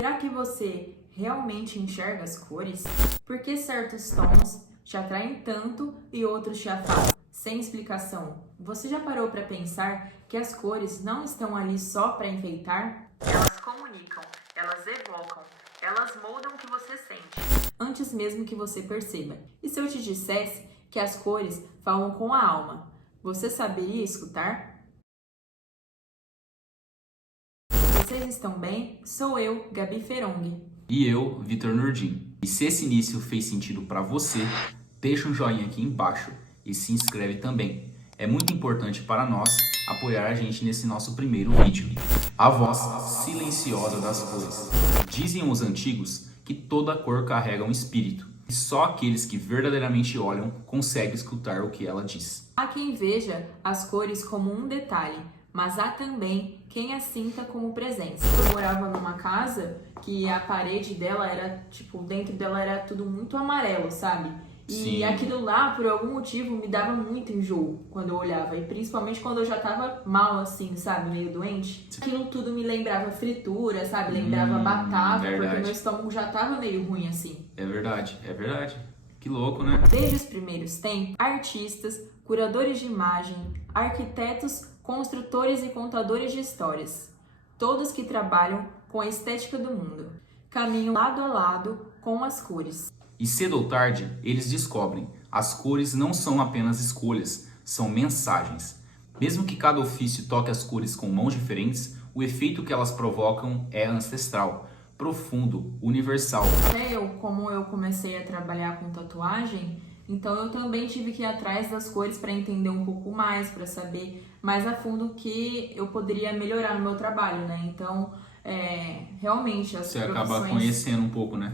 Será que você realmente enxerga as cores? Por que certos tons te atraem tanto e outros te afastam? Sem explicação. Você já parou para pensar que as cores não estão ali só para enfeitar? Elas comunicam, elas evocam, elas moldam o que você sente, antes mesmo que você perceba. E se eu te dissesse que as cores falam com a alma, você saberia escutar? Vocês estão bem? Sou eu, Gabi Ferong. E eu, Vitor Nurdin. E se esse início fez sentido para você, deixa um joinha aqui embaixo e se inscreve também. É muito importante para nós apoiar a gente nesse nosso primeiro vídeo. A voz silenciosa das cores. Dizem os antigos que toda cor carrega um espírito. E só aqueles que verdadeiramente olham conseguem escutar o que ela diz. Há quem veja as cores como um detalhe, mas há também quem as sinta como presença. Eu morava numa casa que a parede dela era, dentro dela era tudo muito amarelo, sabe? E Sim. Aquilo lá, por algum motivo, me dava muito enjoo quando eu olhava. E principalmente quando eu já tava mal, assim, sabe? Meio doente. Aquilo tudo me lembrava fritura, sabe? Lembrava batata, verdade. porque meu estômago já tava meio ruim, assim. É verdade, é verdade. Que louco, né? Desde os primeiros tempos, artistas, curadores de imagem, arquitetos, construtores e contadores de histórias, todos que trabalham com a estética do mundo, caminham lado a lado com as cores. E cedo ou tarde, eles descobrem, as cores não são apenas escolhas, são mensagens. Mesmo que cada ofício toque as cores com mãos diferentes, o efeito que elas provocam é ancestral, profundo, universal. Como eu comecei a trabalhar com tatuagem, então eu também tive que ir atrás das cores para entender um pouco mais, para saber mais a fundo o que eu poderia melhorar no meu trabalho, né? Então, realmente as Você profissões... acaba conhecendo um pouco, né?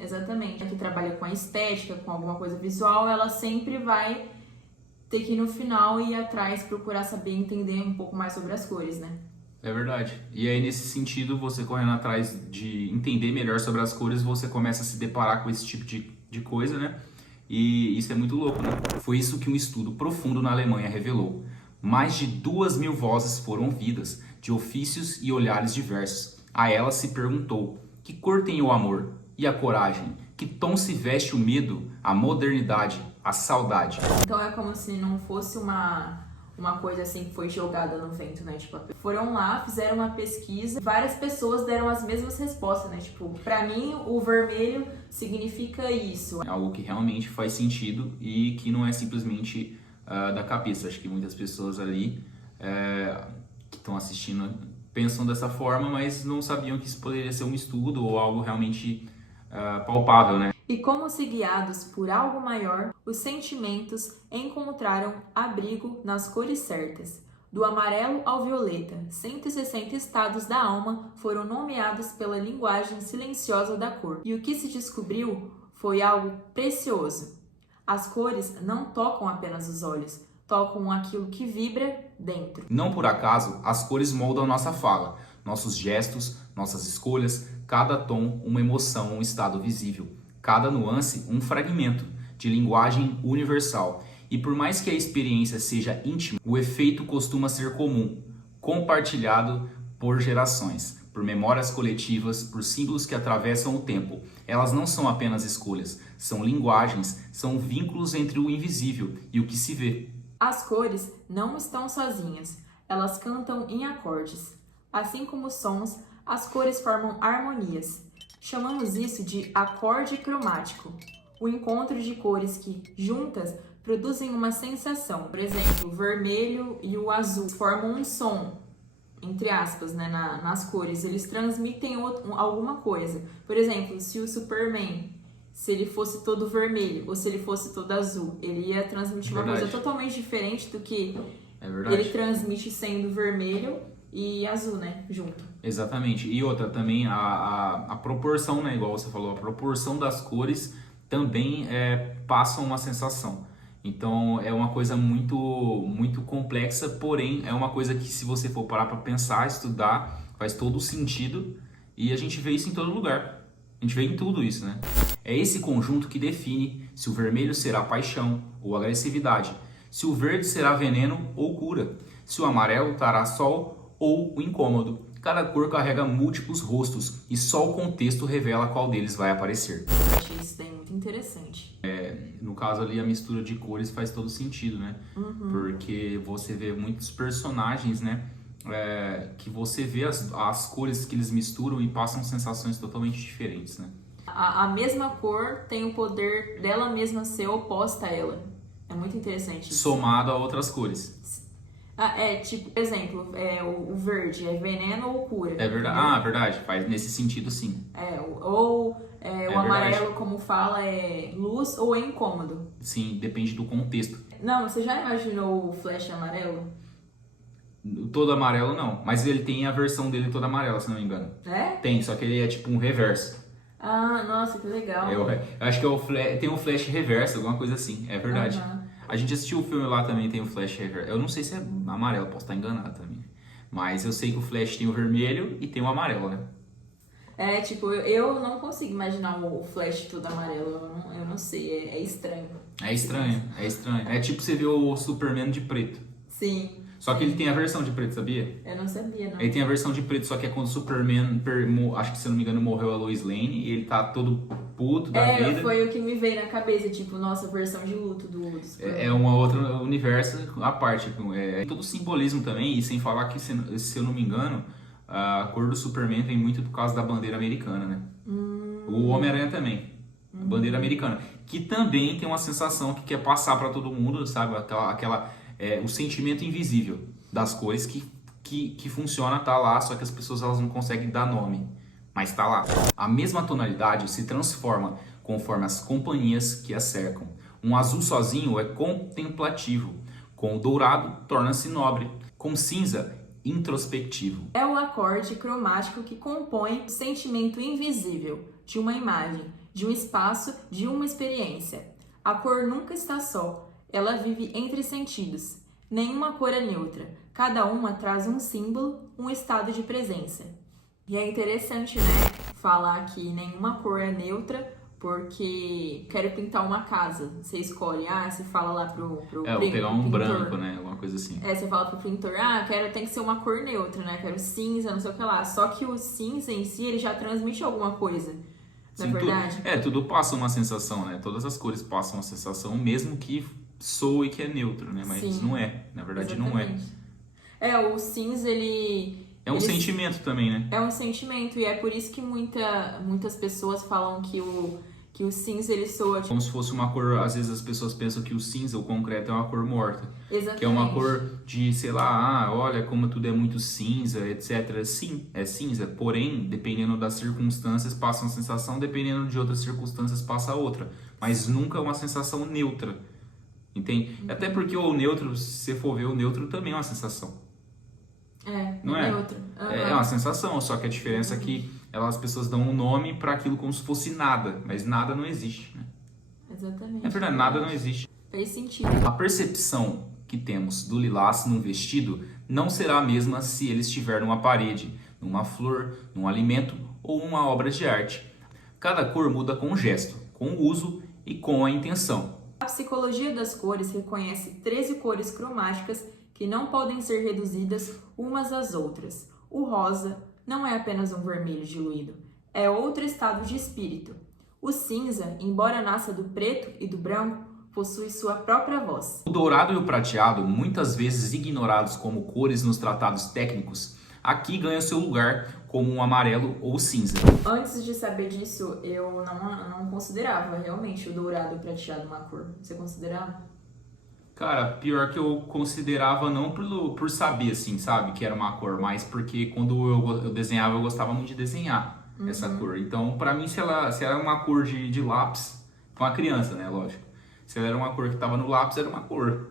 Exatamente. A que trabalha com a estética, com alguma coisa visual, ela sempre vai ter que ir no final ir atrás, procurar saber, entender um pouco mais sobre as cores, né? É verdade. E aí, nesse sentido, você correndo atrás de entender melhor sobre as cores, você começa a se deparar com esse tipo de coisa, né? E isso é muito louco, né? Foi isso que um estudo profundo na Alemanha revelou. Mais de 2.000 vozes foram ouvidas, de ofícios e olhares diversos. A ela se perguntou, que cor tem o amor e a coragem? Que tom se veste o medo, a modernidade, a saudade? Então é como se não fosse uma coisa assim que foi jogada no vento, né? Foram lá, fizeram uma pesquisa, várias pessoas deram as mesmas respostas, né? Pra mim o vermelho significa isso. É algo que realmente faz sentido e que não é simplesmente da cabeça. Acho que muitas pessoas ali que estão assistindo pensam dessa forma, mas não sabiam que isso poderia ser um estudo ou algo realmente palpável, né? E como se guiados por algo maior, os sentimentos encontraram abrigo nas cores certas. Do amarelo ao violeta, 160 estados da alma foram nomeados pela linguagem silenciosa da cor. E o que se descobriu foi algo precioso. As cores não tocam apenas os olhos, tocam aquilo que vibra dentro. Não por acaso, as cores moldam nossa fala, nossos gestos, nossas escolhas, cada tom uma emoção, um estado visível. Cada nuance, um fragmento de linguagem universal. E por mais que a experiência seja íntima, o efeito costuma ser comum, compartilhado por gerações, por memórias coletivas, por símbolos que atravessam o tempo. Elas não são apenas escolhas, são linguagens, são vínculos entre o invisível e o que se vê. As cores não estão sozinhas, elas cantam em acordes. Assim como os sons, as cores formam harmonias. Chamamos isso de acorde cromático, o encontro de cores que, juntas, produzem uma sensação. Por exemplo, o vermelho e o azul formam um som, entre aspas, né, nas cores. Eles transmitem alguma coisa. Por exemplo, se o Superman, se ele fosse todo vermelho ou se ele fosse todo azul, ele ia transmitir uma coisa totalmente diferente do que ele transmite sendo vermelho e azul, né, junto. Exatamente. E outra também, a proporção, né, igual você falou, a proporção das cores também passa uma sensação. Então é uma coisa muito, muito complexa, porém é uma coisa que, se você for parar para pensar, estudar, faz todo sentido, e a gente vê isso em todo lugar. A gente vê em tudo isso, né? É esse conjunto que define se o vermelho será paixão ou agressividade, se o verde será veneno ou cura, se o amarelo trará sol ou o incômodo. Cada cor carrega múltiplos rostos e só o contexto revela qual deles vai aparecer. Eu achei isso daí muito interessante. No caso ali, a mistura de cores faz todo sentido, né? Porque você vê muitos personagens, né? Que você vê as cores que eles misturam e passam sensações totalmente diferentes, né? A mesma cor tem o poder dela mesma ser oposta a ela. É muito interessante isso. Somado a outras cores. Tipo, por exemplo, o verde é veneno ou cura. É verdade. Entendeu? Verdade. Faz nesse sentido, sim. O amarelo, como fala, é luz ou é incômodo. Sim, depende do contexto. Não, você já imaginou o Flash amarelo? Todo amarelo não, mas ele tem a versão dele toda amarela, se não me engano. É? Tem, só que ele é tipo um reverso. Ah, nossa, que legal. Eu acho que tem o Flash reverso, alguma coisa assim, é verdade. A gente assistiu o filme lá também, tem o Flash reverso. Eu não sei se é amarelo, posso estar enganado também. Mas eu sei que o Flash tem o vermelho e tem o amarelo, né? Tipo, eu não consigo imaginar o Flash todo amarelo, eu não sei, é estranho. É estranho. É tipo você ver o Superman de preto. Sim. Só que ele tem a versão de preto, sabia? Eu não sabia, não. Ele tem a versão de preto, só que é quando o Superman, acho que se eu não me engano, morreu a Lois Lane e ele tá todo puto da vida. Foi o que me veio na cabeça, tipo, nossa, versão de luto do Superman. É um outro universo à parte. É todo o simbolismo também, e sem falar que, se eu não me engano, a cor do Superman vem muito por causa da bandeira americana, né? O Homem-Aranha também. A bandeira americana. Que também tem uma sensação que quer passar pra todo mundo, sabe? O sentimento invisível das cores que funciona, tá lá, só que as pessoas elas não conseguem dar nome, mas tá lá. A mesma tonalidade se transforma conforme as companhias que a cercam. Um azul sozinho é contemplativo, com o dourado torna-se nobre, com cinza introspectivo. É o acorde cromático que compõe o sentimento invisível de uma imagem, de um espaço, de uma experiência. A cor nunca está só, ela vive entre sentidos. Nenhuma cor é neutra, cada uma traz um símbolo, um estado de presença. E é interessante, né, falar que nenhuma cor é neutra, porque quero pintar uma casa. Você escolhe, você fala lá pro vou pegar um pintor, branco, né, alguma coisa assim. Você fala pro pintor, tem que ser uma cor neutra, né, quero cinza, não sei o que lá. Só que o cinza em si, ele já transmite alguma coisa, não é verdade? Tudo passa uma sensação, né, todas as cores passam uma sensação, mesmo que soe que é neutro, né, mas Sim, não é, na verdade exatamente. não é. O cinza, ele... É um sentimento também, né? É um sentimento, e é por isso que muitas pessoas falam que o cinza, ele soa... Como se fosse uma cor, às vezes as pessoas pensam que o cinza, o concreto, é uma cor morta. Exatamente. Que é uma cor de, sei lá, olha como tudo é muito cinza, etc. Sim, é cinza, porém, dependendo das circunstâncias, passa uma sensação, dependendo de outras circunstâncias, passa outra. Mas nunca é uma sensação neutra, entende? Até porque o neutro, se você for ver, o neutro também é uma sensação. Não é? Neutro. É uma sensação, só que a diferença é que as pessoas dão um nome para aquilo como se fosse nada, mas nada não existe, né? Exatamente. É verdade, nada não existe. Fez sentido. A percepção que temos do lilás num vestido não será a mesma se ele estiver numa parede, numa flor, num alimento ou uma obra de arte. Cada cor muda com o gesto, com o uso e com a intenção. A psicologia das cores reconhece 13 cores cromáticas que não podem ser reduzidas umas às outras. O rosa não é apenas um vermelho diluído, é outro estado de espírito. O cinza, embora nasça do preto e do branco, possui sua própria voz. O dourado e o prateado, muitas vezes ignorados como cores nos tratados técnicos, aqui ganham seu lugar como um amarelo ou cinza. Antes de saber disso, eu não considerava realmente o dourado e o prateado uma cor. Você considerava? Cara, pior que eu considerava não por saber, assim, sabe, que era uma cor, mas porque quando eu desenhava, eu gostava muito de desenhar essa cor. Então, pra mim, se era uma cor de lápis, com a criança, né, lógico. Se ela era uma cor que tava no lápis, era uma cor.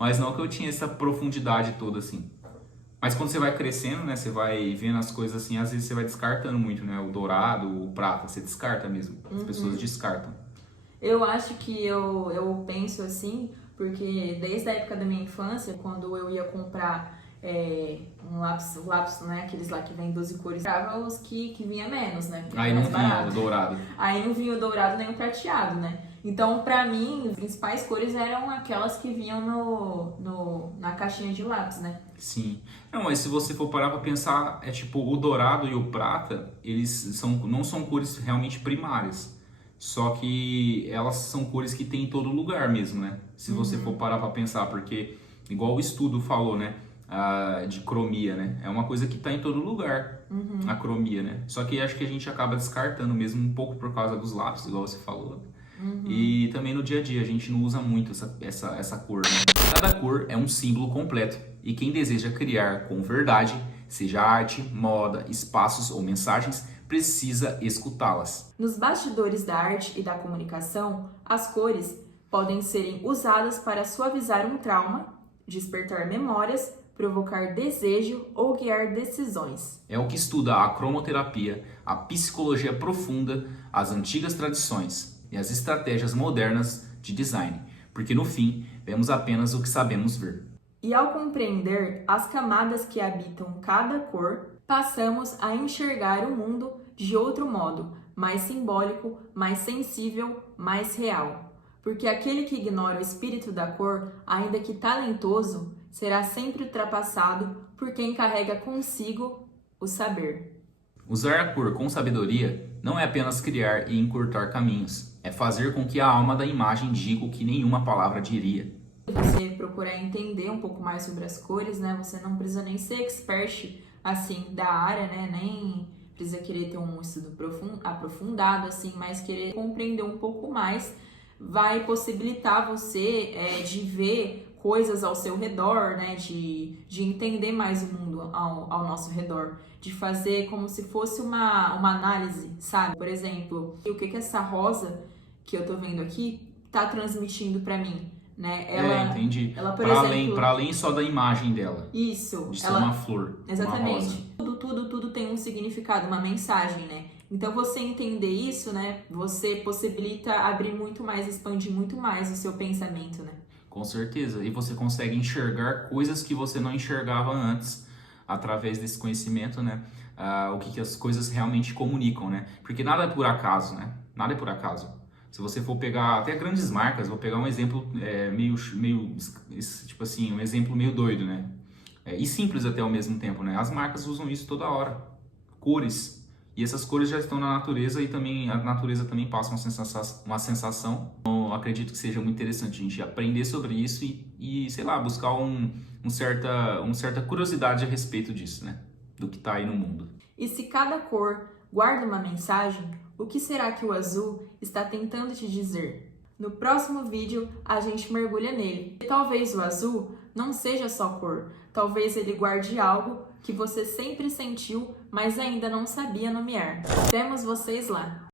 Mas não que eu tinha essa profundidade toda, assim. Mas quando você vai crescendo, né, você vai vendo as coisas assim, às vezes você vai descartando muito, né, o dourado, o prata, você descarta mesmo. As pessoas descartam. Eu acho que eu penso assim, porque desde a época da minha infância, quando eu ia comprar um lápis, né? Aqueles lá que vem 12 cores, comprava os que vinha menos, né? Aí não vinha o dourado. Aí não vinha o dourado nem o prateado, né? Então, pra mim, as principais cores eram aquelas que vinham na caixinha de lápis, né? Sim. Não, mas se você for parar pra pensar, é tipo, o dourado e o prata, eles não são cores realmente primárias. Só que elas são cores que tem em todo lugar mesmo, né? Se você for parar pra pensar, porque, igual o estudo falou, né? De cromia, né? É uma coisa que tá em todo lugar, a cromia, né? Só que acho que a gente acaba descartando mesmo um pouco por causa dos lápis, igual você falou. E também no dia a dia a gente não usa muito essa cor, né? Cada cor é um símbolo completo e quem deseja criar com verdade, seja arte, moda, espaços ou mensagens, precisa escutá-las. Nos bastidores da arte e da comunicação, as cores podem serem usadas para suavizar um trauma, despertar memórias, provocar desejo ou guiar decisões. É o que estuda a cromoterapia, a psicologia profunda, as antigas tradições e as estratégias modernas de design, porque no fim vemos apenas o que sabemos ver. E ao compreender as camadas que habitam cada cor, passamos a enxergar o mundo de outro modo, mais simbólico, mais sensível, mais real. Porque aquele que ignora o espírito da cor, ainda que talentoso, será sempre ultrapassado por quem carrega consigo o saber. Usar a cor com sabedoria não é apenas criar e encurtar caminhos, é fazer com que a alma da imagem diga o que nenhuma palavra diria. Você procurar entender um pouco mais sobre as cores, né? Você não precisa nem ser expert assim da área, né? Nem precisa querer ter um estudo aprofundado assim, mas querer compreender um pouco mais vai possibilitar você de ver coisas ao seu redor, né? De entender mais o mundo ao nosso redor, de fazer como se fosse uma análise, sabe? Por exemplo, o que essa rosa que eu tô vendo aqui tá transmitindo para mim? Né? Entendi. Ela, por para exemplo, além só da imagem dela. Isso. De ser uma flor. Exatamente. Uma rosa. Tudo tem um significado, uma mensagem, né? Então você entender isso, né? Você possibilita abrir muito mais, expandir muito mais o seu pensamento, né? Com certeza. E você consegue enxergar coisas que você não enxergava antes através desse conhecimento, né? O que as coisas realmente comunicam, né? Porque nada é por acaso, né? Nada é por acaso. Se você for pegar até grandes marcas, vou pegar um exemplo tipo assim, um exemplo meio doido, né? E simples até ao mesmo tempo, né? As marcas usam isso toda hora. Cores. E essas cores já estão na natureza e também a natureza também passa uma sensação. Então, eu acredito que seja muito interessante a gente aprender sobre isso e sei lá, buscar uma certa curiosidade a respeito disso, né? Do que está aí no mundo. E se cada cor guarda uma mensagem, o que será que o azul está tentando te dizer? No próximo vídeo, a gente mergulha nele. E talvez o azul não seja só cor. Talvez ele guarde algo que você sempre sentiu, mas ainda não sabia nomear. Vemos vocês lá!